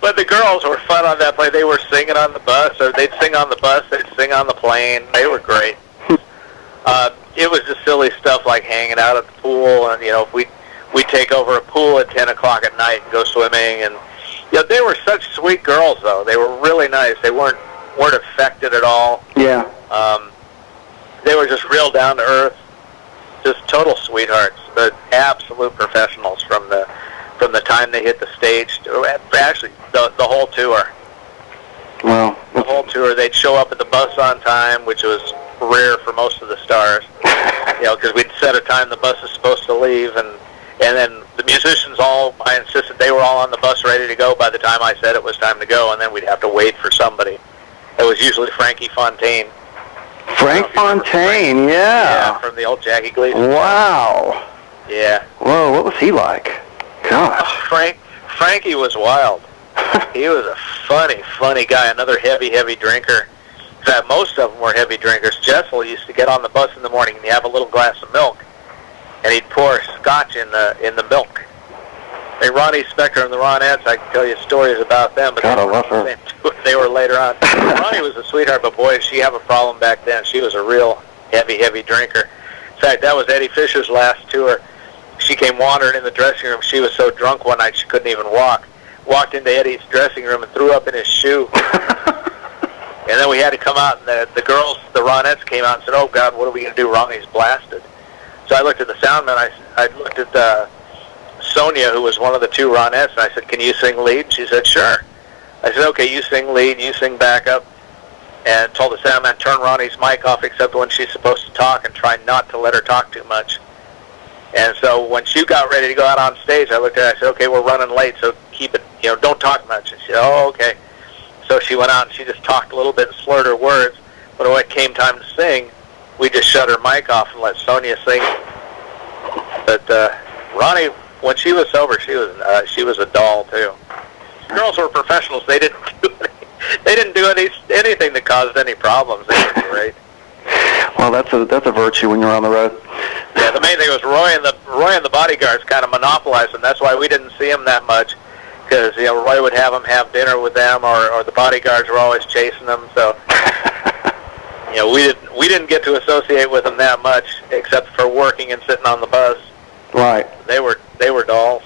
But the girls were fun on that plane. They were singing on the bus, or they'd sing on the bus, they'd sing on the plane. They were great. It was just silly stuff like hanging out at the pool, and if we'd take over a pool at 10 o'clock at night and go swimming, and they were such sweet girls though. They were really nice. They weren't affected at all. Yeah. They were just real down to earth, just total sweethearts, but absolute professionals from the time they hit the stage to actually the whole tour. Well, the whole tour, they'd show up at the bus on time, which was rare for most of the stars. Because we'd set a time the bus is supposed to leave, and then the musicians I insisted they were all on the bus ready to go by the time I said it was time to go, and then we'd have to wait for somebody. It was usually Frankie Fontaine. Frank Fontaine, yeah, from the old Jackie Gleason. Wow. Yeah. Whoa, what was he like? God. Oh, Frankie was wild. He was a funny guy, another heavy drinker. In fact, most of them were heavy drinkers. Jessel used to get on the bus in the morning and he'd have a little glass of milk, and he'd pour scotch in the milk. Hey, Ronnie Spector and the Ronettes, I can tell you stories about them, but God, I love her. They were later on. Ronnie was a sweetheart, but boy, did she have a problem back then. She was a real heavy drinker. In fact, that was Eddie Fisher's last tour. She came wandering in the dressing room. She was so drunk one night she couldn't even walk. Walked into Eddie's dressing room and threw up in his shoe. And then we had to come out, and the girls, the Ronettes, came out and said, "Oh, God, what are we going to do? Ronnie's blasted." So I looked at the sound man. I looked at Sonia, who was one of the two Ronettes, and I said, "Can you sing lead?" She said, "Sure." I said, "Okay, you sing lead, you sing backup," and told the sound man, "Turn Ronnie's mic off except when she's supposed to talk, and try not to let her talk too much." And so when she got ready to go out on stage, I looked at her and I said, "Okay, we're running late, so keep it, don't talk much." And she said, "Oh, okay." So she went out and she just talked a little bit and slurred her words. But when it came time to sing, we just shut her mic off and let Sonia sing. But Ronnie, when she was sober, she was a doll too. Girls were professionals. They didn't do anything that caused any problems. They were great. Well, that's a virtue when you're on the road. Yeah, the main thing was Roy and the bodyguards kind of monopolized them. That's why we didn't see them that much, because Roy would have them have dinner with them, or the bodyguards were always chasing them. So we didn't get to associate with them that much, except for working and sitting on the bus. Right. They were dolls.